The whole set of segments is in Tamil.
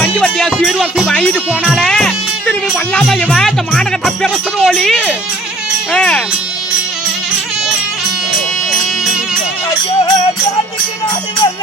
வண்டி வண்டியா சீர்வாசி வாங்கிட்டு போனாலே திரும்பி வல்லாம இவன் இந்த மாநகரத்தை பெருசனோலி ஐயோ காட்டுக்கு நாடி வரல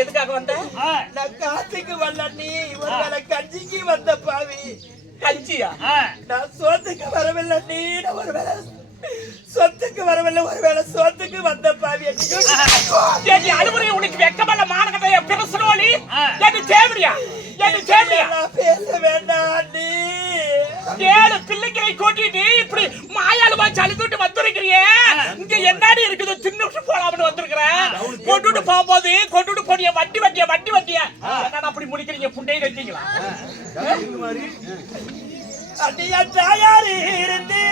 எதுக்காக வந்த நான் காத்துக்கு வரல நீ ஒரு கஞ்சிக்கு வந்த பாவி கஞ்சியா நான் சோத்துக்கு வரவில்லை நீ ஒரு வேலை சொத்துக்கு வரவில்லை ஒருவேளை சொத்துக்கு வந்த பாவி அனுமதி உனக்கு வெக்கமல்ல மாநகரத்தை பெருசனோலி எனக்கு தேவையா எனக்கு தேவையா பேச வேண்டாம் நீ 7 பிள்ளைகளை கூட்டிட்டு இப்படி மாயாளுமா சளித்துட்டு வந்திருக்கிறியே இங்க என்னடி இருக்குது தின்னுட்டு போலாம்னு வந்திருக்கிறேன் கொண்டுட்டு போகும்போது கொண்டுட்டு போனிய வண்டி வண்டியா என்ன அப்படி முடிக்கிறீங்க புண்டையை கட்டிங்களா அடியா தாயாரி இருந்து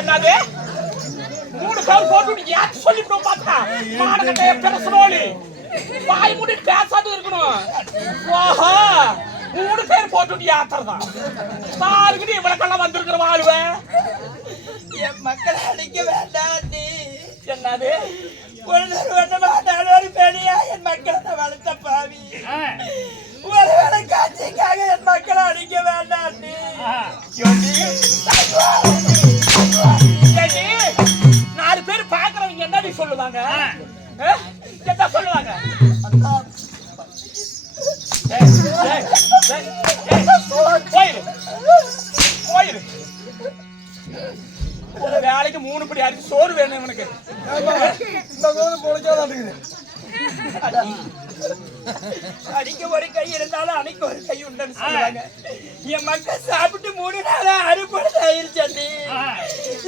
என்னது 3 கால் போட்டு யார் சொல்லிட்டோம் பார்த்தா மாநகரத்தை பெருசனோலி வாய் மூடி பேசாத இருக்கணும் ஓஹோ 3 பேர் போட்டு யாத்திரதான் பாருங்க இவ்வளவுக்கெல்லாம் வந்திருக்கிற வாழ்வ என் மக்களை அடிக்க வேண்டாம் நீ என்னது ஒரு பெரியா என் மக்களை வளர்த்த பாவி ஒருவேளை காட்சிக்காக என் மக்களை அடிக்க வேண்டாம் நீ 4 பேர் பாக்குறவங்க என்னடி சொல்லுவாங்க என்ன சொல்லுவாங்க போயிரு வேலைக்கு 3 படி அரிசி சோறு வேணும் இவனுக்கு அடிக்க ஒரு கை இருந்தாலும் அன்னைக்கு ஒரு கை உண்டுன்னு சொல்லுவாங்க என் மக்கள் சாப்பிட்டு 3 நாளா அறுபடி ஆயிருச்சு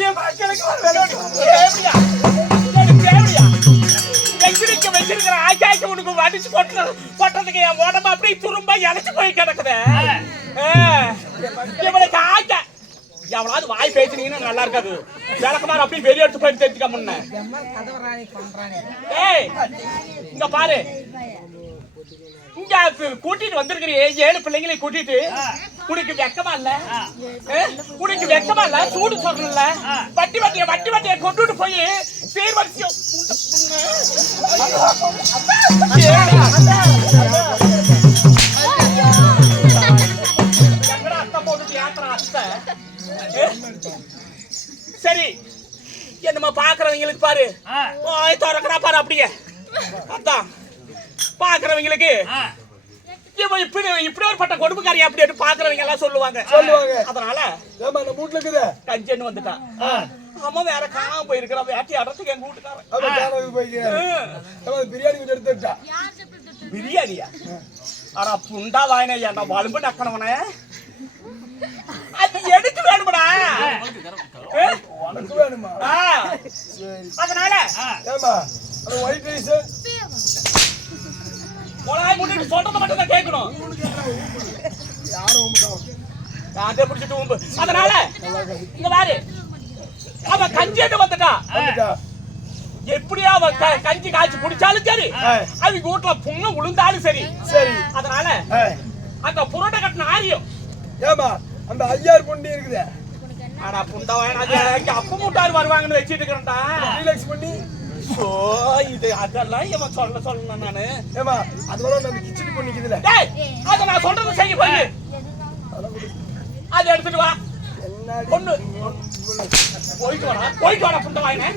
என் மக்களுக்கு ஒரு வேலையா எங்கிருக்க வச்சிருக்கிற ஆக்காய்க்கு உனக்கு வடிச்சு போட்டதுக்கு என் உடம்பு அப்படியே துரும்பா இழைச்சு போய் கிடக்குது இவனுக்கு ஆக்கா எவனாவது வாய் பேசினீங்கன்னா நல்லா இருக்காது விளக்கமாறு அப்படியே வெளியே எடுத்து போய் தெரிஞ்சுக்க முன்ன இங்க பாரு இங்க கூட்டிட்டு வந்திருக்கிறியே 7 பிள்ளைங்களை கூட்டிட்டு உனக்கு வெக்கமா இல்ல உனக்கு வெக்கமா இல்ல சூடு சொல்றல வட்டி வட்டியை கொண்டுட்டு போய் சீர்வரிசையும் சரி என்னமா பாக்குறவங்களுக்கு பாரு திறக்கடா பாரு அப்படியே அதான் பாக்குறவங்களுக்கு இப்படி ஒரு பட்ட கொடுமைக்காரி அப்படி பாக்குறவங்க எல்லாம் சொல்லுவாங்க அதனால கஞ்சன்னு வந்துட்டான் அம்மா வேற காணாம போயிருக்கிறா வேட்டி அடத்துக்கு எங்க வீட்டுக்காரன் பிரியாணியா ஆனா புண்டா வாயினா ஏன்டா வலும்பு நக்கணவனே அது எடுத்து வேணும்டா அதனால மொளாய் முன்னிட்டு சொல்றத மட்டும் தான் கேட்கணும். யாரை பிடிச்சிட்டு ஊம்பு. அதனால இங்க பாரு, அவ கஞ்சிட்டு வந்துட்டா. எப்படியா அவ கஞ்சி காய்ச்சி குடிச்சாலும் சரி, அவங்க வீட்டுல பொண்ணு விழுந்தாலும் சரி. சரி, அதனால அந்த புரோட்டை கட்டின ஆரியம் ஏமா அந்த ஐயாறு பொண்ணு இருக்குது. ஆனா புண்டா அப்ப மூட்டாரு வருவாங்கன்னு வச்சுட்டு இருக்கிறேன்டா. பண்ணி சோ இது அதெல்லாம் இவன் சொல்லணும் நானு. ஏமா அதோட நம்ம கிச்சடி பண்ணிக்குதுல. டேய் அத நான் சொல்றது செய்ய போய். அத எடுத்துட்டு வா. பொண்ணு போயிட்டு வாடா புண்டா வாயினே.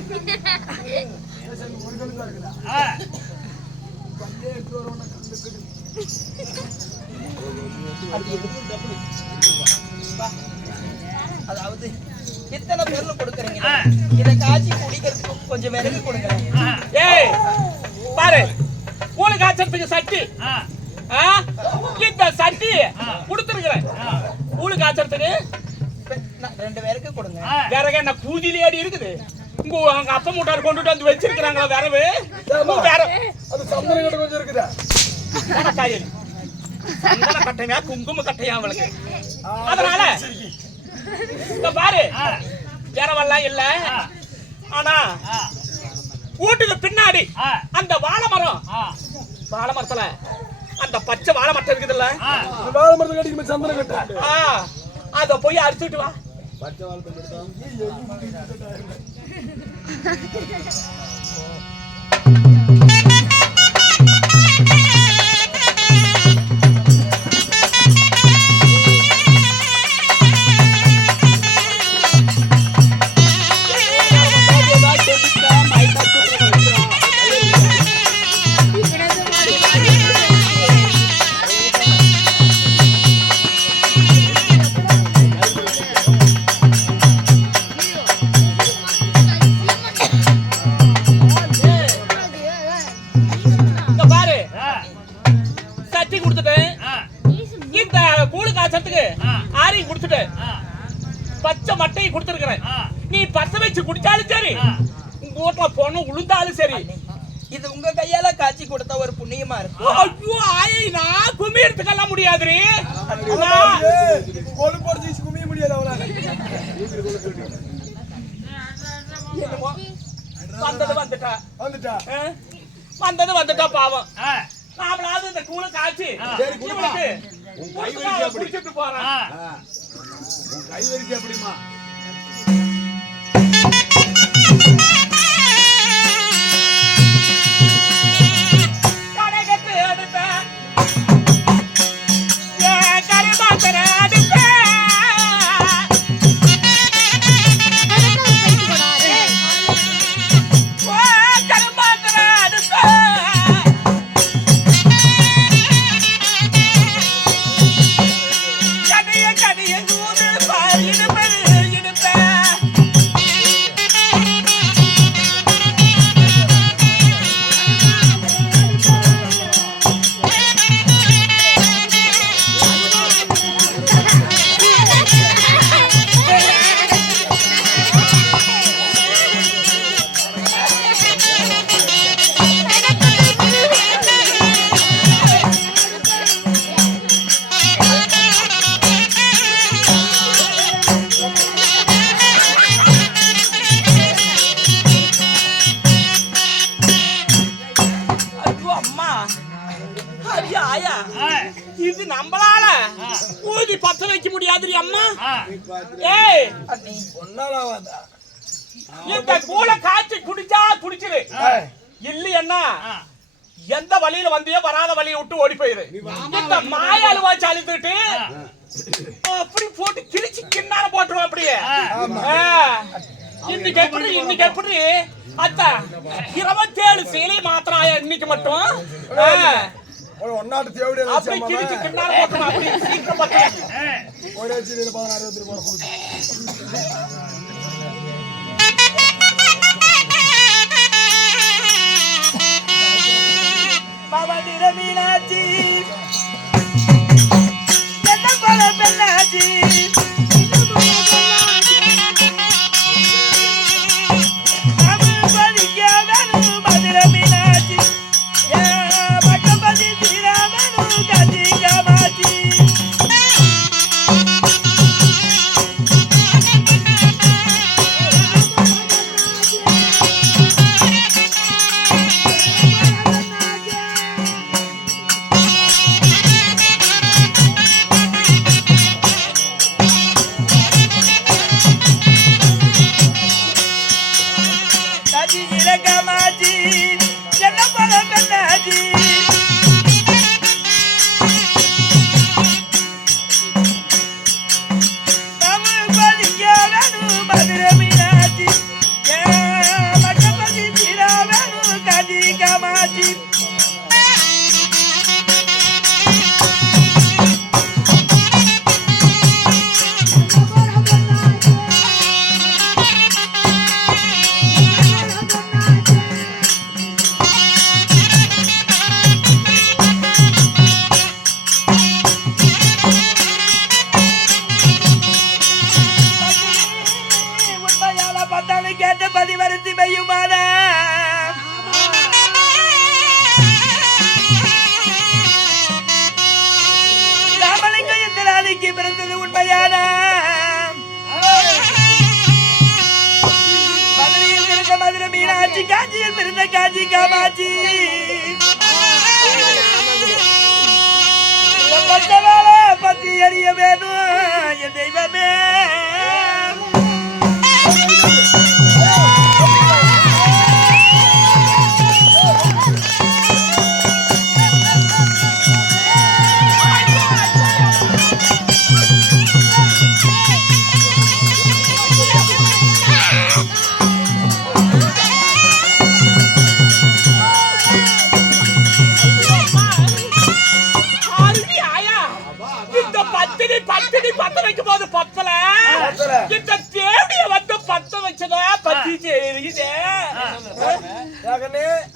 அதாவது இத்தனை பொருள் கொடுக்குறீங்க, இதை காய்ச்சி குடிக்கிறதுக்கு கொஞ்சம் விறகு கொடுங்க. ஏய் பாரு, கூழு காய்ச்சறதுக்கு சட்டி இந்த சட்டி கொடுத்துருக்கிறேன். கூழு காய்ச்சறதுக்கு 2 விறகு கொடுங்க. விறகு என்ன பூஜிலேடி இருக்குது? உங்க அப்பா மூட்டார் கொண்டுட்டு வந்து வச்சிருக்கிறாங்களா விறகு? அது சந்தன கட்டை கொஞ்சம் இருக்குதா? சந்தன கட்டையா குங்கும கட்டையா அவளுக்கு? அதனால இந்த பாரு, விறவெல்லாம் இல்ல. ஆனா வீட்டுக்கு பின்னாடி அந்த வாழை மரத்துல அந்த பச்சை வாழை மட்டை இருக்குதுல்ல, வாழை மரத்துல கட்டிக்கு சந்தன கட்டை, அத போய் அடிச்சுட்டு வா. பச்சை வாழை பச்சை மட்டையை கொடுத்துருக்கிறேன். நீ பச்சை வச்சு குடிச்சாலும் சரி, உங்க வீட்டுல பொண்ணு உளுந்தாலும் சரி, இது உங்க கையால காய்ச்சி கொடுத்த ஒரு புண்ணியமா இருக்கு. ஐயோ ஆயை, நான் குமியறதுக்கெல்லாம் முடியாதுரி. குமிய முடியாது அவளால. வந்துட்டா பாவம். நாமளாவது இந்த கூழ காய்ச்சி குடிச்சிட்டு போறேன். கை வரைக்கும் எப்படிமா இது நம்மளால ஊதி பத்த வைக்க முடியாது அம்மா. ஏய் இந்த கூழ காய்ச்சி குடிச்சா குடிச்சிரு, இல்லையா எந்த வழியில வந்தியோ வராத வழியை விட்டு ஓடி போயிரு. இந்த மாயாலுவா சாலித்துட்டு அப்படி போட்டு கிழிச்சு கிண்ணார போட்டுருவோம். அப்படியே இன்னைக்கு எப்படி அத்த 27 சேலை மாத்திரம் இன்னைக்கு மட்டும் ஒன்னாட்டு தேவடி அப்படி கிழிச்சு கிண்ணார போட்டுருவோம். அப்படி சீக்கிரம் பத்த ஒரே சீலையில 16 20 பவனிர மீனாட்சி என்ன பல பெண்ணாச்சி மதுர மீனாட்சி பக்கபதி பிறந்தது உண்மையான மதுரையில் பிறந்த மதுரை மீனாட்சி, காஞ்சியில் பிறந்த காஞ்சி காமாட்சி. பத்தி அறிய வேணும் என் தெய்வமே. பத்தினி பத்த வைக்கும் போது பத்தல இந்த தேடிய வந்து பத்த வச்சதா பத்தி தெரியுதே.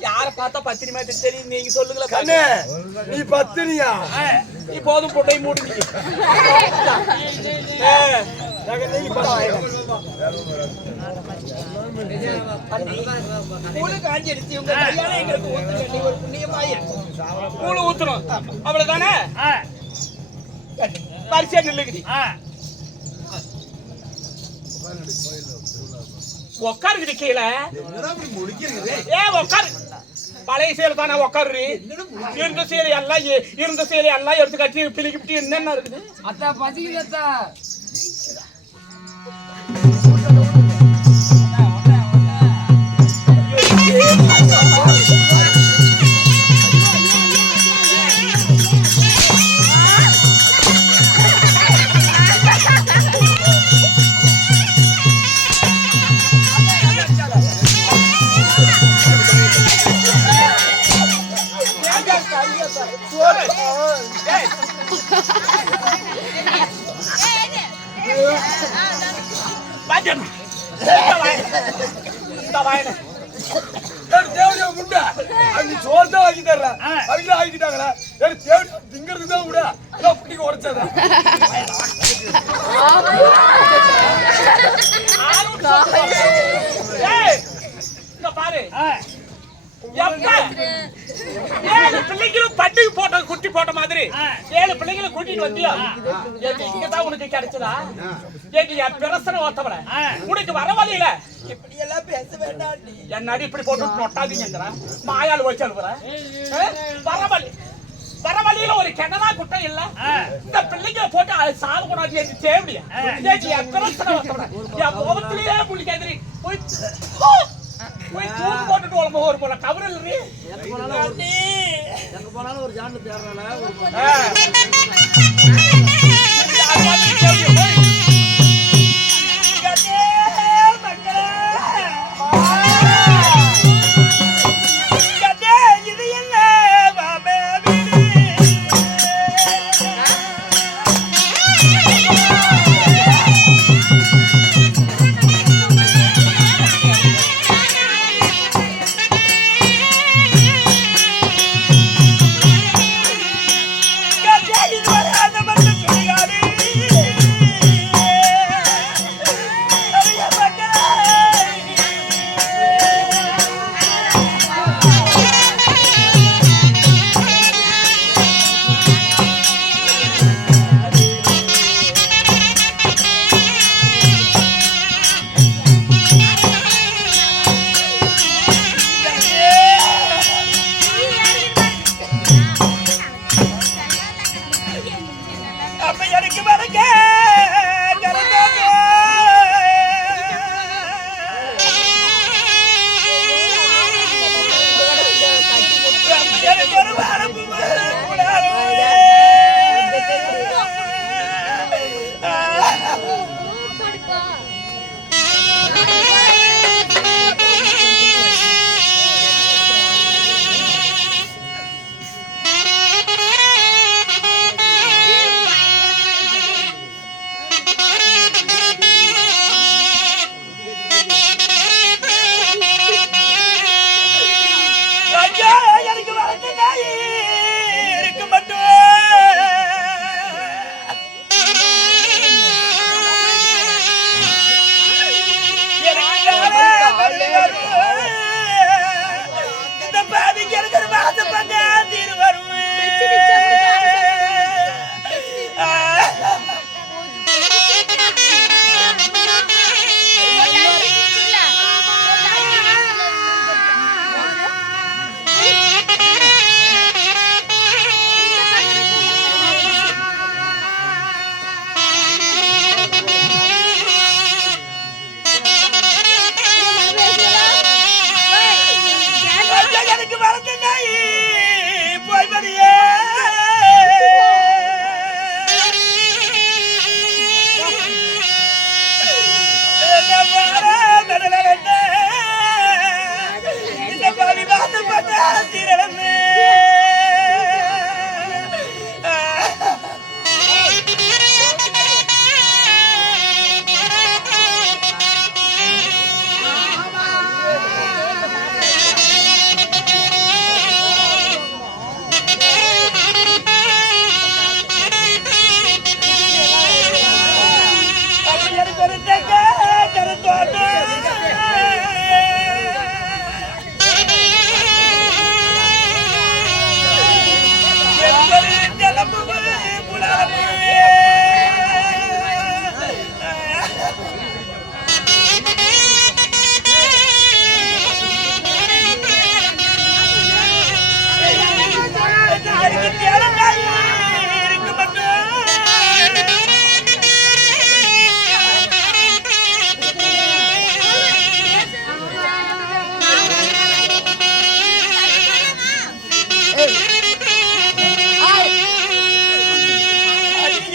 யார பார்த்தா பத்தினி மாதிரி தெரியும்? நீங்க சொல்லுங்களா. நீ பத்தினியா? நீ போதும் பொட்டை மூடு. காஞ்சி அடிச்சு உங்க கையால எங்களுக்கு ஊத்துங்க. ஒரு புண்ணியமாயிருக்கும். கூழு ஊத்தணும் அவ்வளவுதானே? பரிசா நில்லுக்குடி. உக்காருக்குடி கீழே. உக்காரு. பழைய சேலை தானே உக்காரு. இருந்த சேலை எல்லாம் எடுத்து கட்டி பிள்ளைக்கு என்னென்ன இருக்குது? அத்தா பசிக்குதா? திங்கிறதுதான் விட உடைச்சதா பாரு. 7 பிள்ளைங்களும் பண்டிகை போட்ட குட்டி போட்ட மாதிரி 7 பிள்ளைங்களும் கூட்டிட்டு வந்தியா? இங்கதான் உனக்கு கிடைச்சதா? என் பிரசனை ஓத்தவர உனக்கு வர வழியில இப்படி எல்லாம் பேச வேண்டாம். என்னடி இப்படி போட்டு நொட்டாதீங்க. மாயால் வச்சு அனுப்புற வர வழியில ஒரு கிணறா குட்டை இல்ல. இந்த பிள்ளைங்க போட்டு சாவு கொண்டாடி தேவையா? என் பிரசனை ஓத்தவர என் முகத்திலேயே முழிக்காதிரி. போய் தூக்கு போட்டுட்டு உடம்பு ஒரு போல கவரல் எங்க போனாலும் ஒரு ஜாண்டு தேடுறால வராத எனக்கு வணங்க எனக்கு ஒரு வரப்பு எனக்கு வளர்ந்த நாய் இருக்க மட்டும் இந்த பாதிக்கு எனக்கு ஒரு மாசம் பண்ண தீர் வரும் எனக்கு வளர்ந்த நாய் போய் மடியே இந்த பாவி வாசம் பண்ண தீரந்து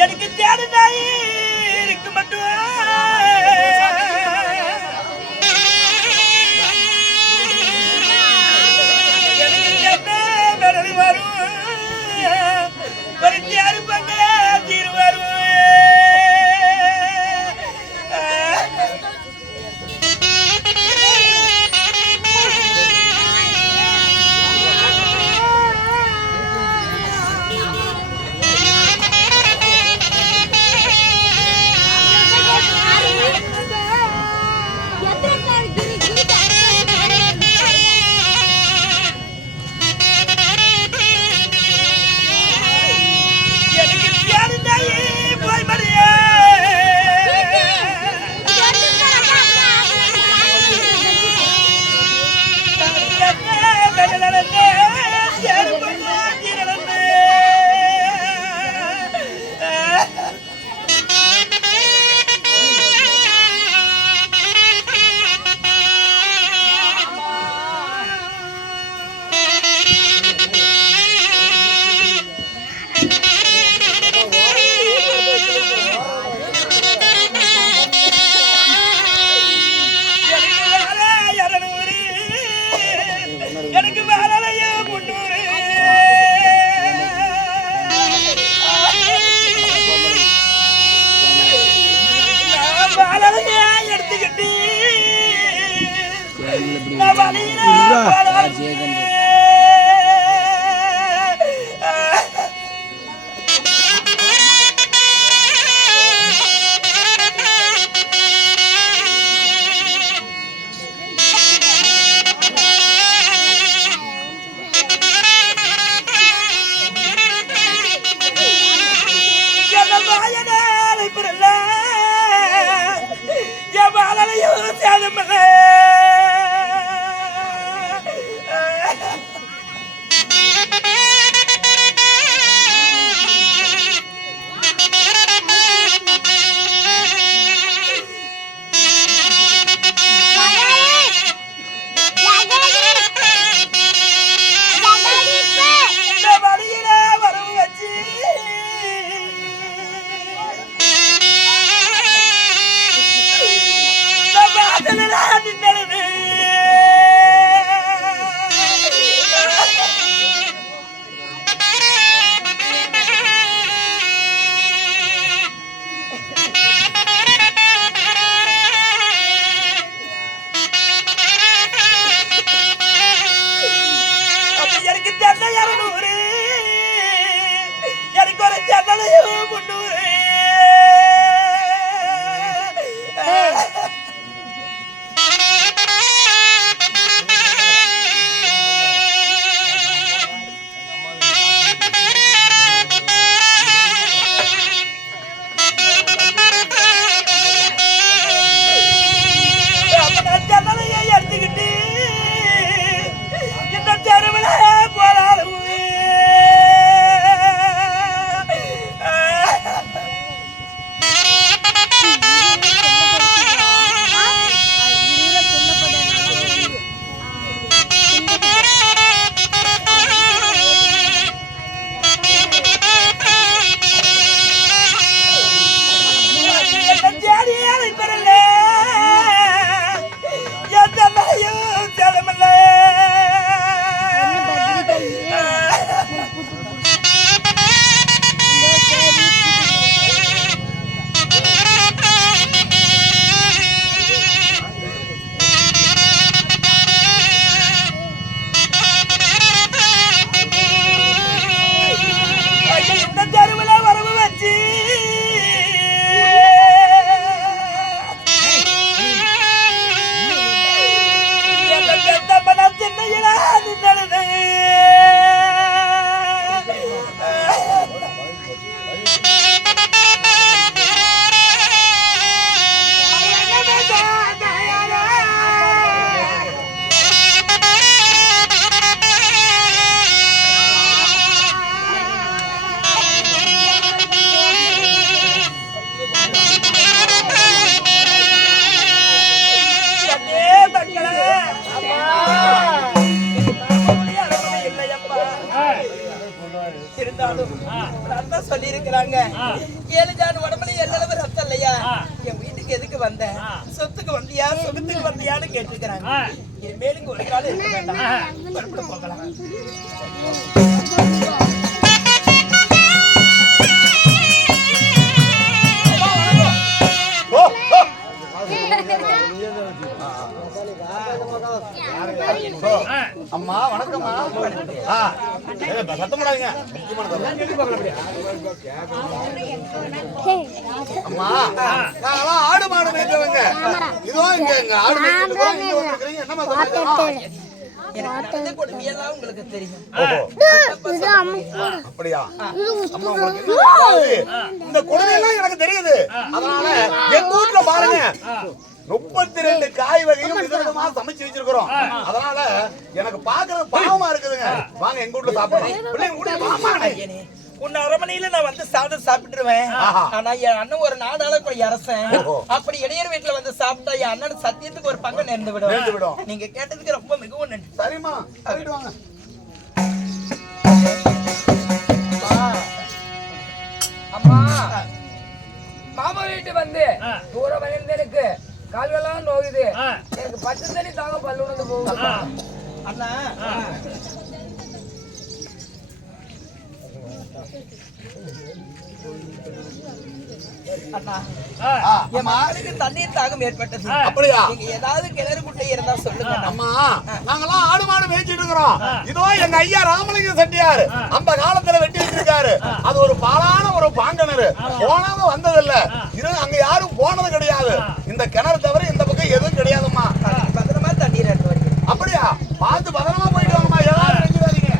எனக்கு தேடு நாய் இருக்கு மட்டும் எனக்கு தேடி வரும் பரித்தியாரு பங்க தீர் வரும் எனக்கு தேடி நாய் போய் மடியே எனக்கு வேலையே முன்னூறு வேலையே எடுத்துக்கிட்டு நான் வழியில ஜன்னலையும் முன்னூறு ஜன்னலையை எடுத்துக்கிட்டு இந்த தெருவில் போராடும் சொல்லி இருக்கிறாங்க 7 ஜான் உடம்புல எல்லளவு ரத்தம் இல்லையா என் வீட்டுக்கு எதுக்கு வந்த சொத்துக்கு வந்தியா சொத்துக்கு வந்தியான்னு கேட்டிருக்கிறாங்க மேலுங்க ஒரு காலம் இருக்க வேண்டாம் போகலாம் அம்மா வணக்கம்மா சத்தம் போடாதீங்க அம்மா நாங்கெல்லாம் ஆடு மாடு மேய்க்கிறவங்க இதோ இங்க ஆடு மேய்க்கிறீங்க என்னமா சொல்றீங்க உங்களுக்கு தெரியும் அப்படியா அம்மா உங்களுக்கு இந்த கொடுமையெல்லாம் எனக்கு தெரியுது அதனால எங்க வீட்டுல பாருங்க 32 காய் வகையும் விதவிதமா சமைச்சு வச்சிருக்கிறோம் அதனால எனக்கு பாக்குறது பாவமா இருக்குதுங்க வாங்க எங்க வீட்டுல சாப்பிடலாம் பிள்ளைங்க கூட மாமானே உன்ன அரமனையில நான் வந்து சாதம் சாப்பிட்டுருவேன் ஆனா என் அண்ணன் ஒரு நாடால போய் அரசன் அப்படி இடையர் வீட்டுல வந்து சாப்பிட்டா என் அண்ணன் சத்தியத்துக்கு ஒரு பங்கு நேர்ந்து விடும் நீங்க கேட்டதுக்கு ரொம்ப மிகவும் நன்றி சரிம்மா போயிட்டு வாங்க அம்மா மாமா வீட்டு வந்து தூரம் வந்து எனக்கு கால்கள்லாம் நோகுது எனக்கு பச்சை தண்ணி தாங்க பல்லு உணர்ந்து போகுது அண்ணா அண்ணா என் மகளுக்கு தண்ணீர் தாகம் ஏற்பட்டது அப்படியா நீங்க ஏதாவது கிணறு குட்டை இருந்தா சொல்லுங்க அம்மா நாங்கெல்லாம் ஆடு மாடு மேய்ச்சிட்டு இருக்கிறோம் இதோ எங்க ஐயா ராமலிங்க செட்டியார் அந்த காலத்துல வெட்டி வச்சிருக்காரு அது ஒரு பாலான ஒரு பாங்கிணறு போனதும் வந்ததில்ல அங்க யாரும் போனது கிடையாது இந்த கிணறு தவிர இந்த பக்கம் எதுவும் கிடையாதும்மா பத்திரமா தண்ணீர் எடுத்து வரீங்க அப்படியா பார்த்து பத்திரமா போயிட்டு வாங்கம்மா ஏதாவது நினைச்சுக்காதீங்க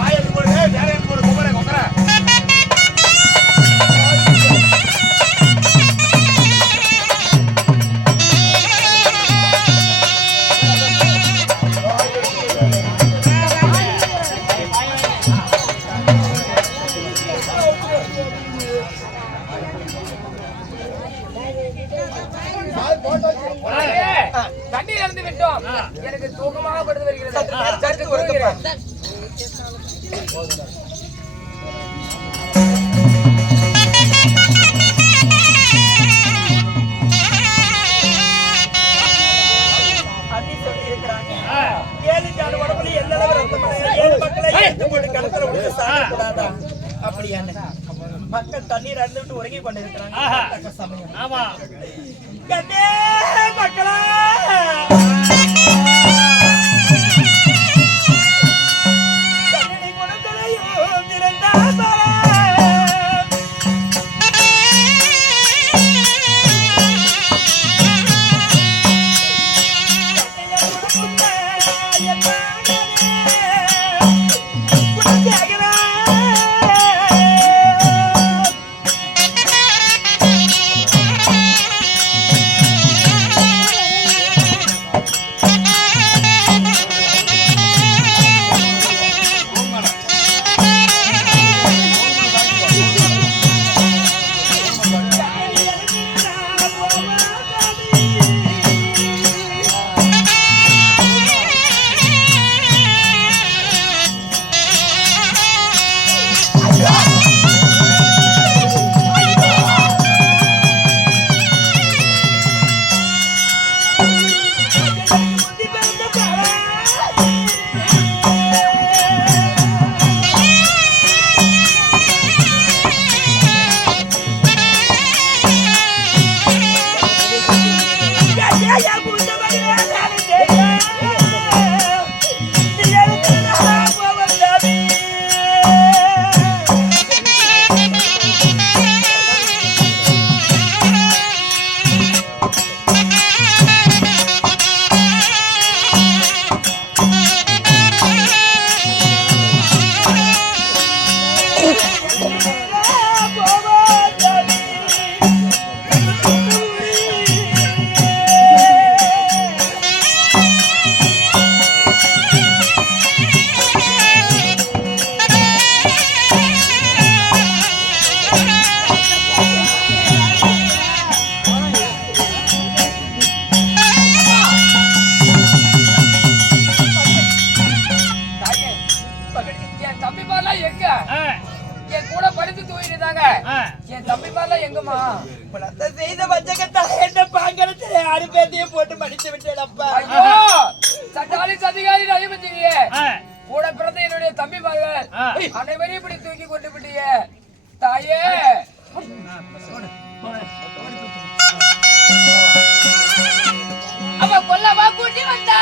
பாய் எடுத்து போடுங்க வேற எடுத்து போடு கொக்கரை கொக்கரை தண்ணீர் இறந்து விட்டோம் எனக்கு தூக்கமாக படுத்து வருகிறது அண்ணி சொல்லி இருக்கிறாங்க 7 ஜான் உடம்புல எல்லளவு ரத்தம் 7 மக்களை போட்டு கணக்கில் விட்டு சாப்பிடக்கூடாதா அப்படியானே மக்கள் தண்ணீர் அருந்துவிட்டு உறங்கி கொண்டிருக்கிறாங்க சமயம் ஆமா கண்ணே மக்களா கண்ணனை குணத்திலையும் திறந்தா தம்பி மாதிரிலாம் எங்கம்மா உனத்த செய்த வஞ்சகத்தா என்ன பாங்கறதுல யாரு பேத்தையும் போட்டு மடிச்சு விட்டேனப்பா. ஐயோ சட்டாளி சதிகாரி நயமத்தியே கூட பிறந்த என்னுடைய தம்பி மகள் அனைவரையும் இப்படி தூக்கி கொண்டு விட்டியே தாயே. அவ கொல்லவா கூட்டி வந்தா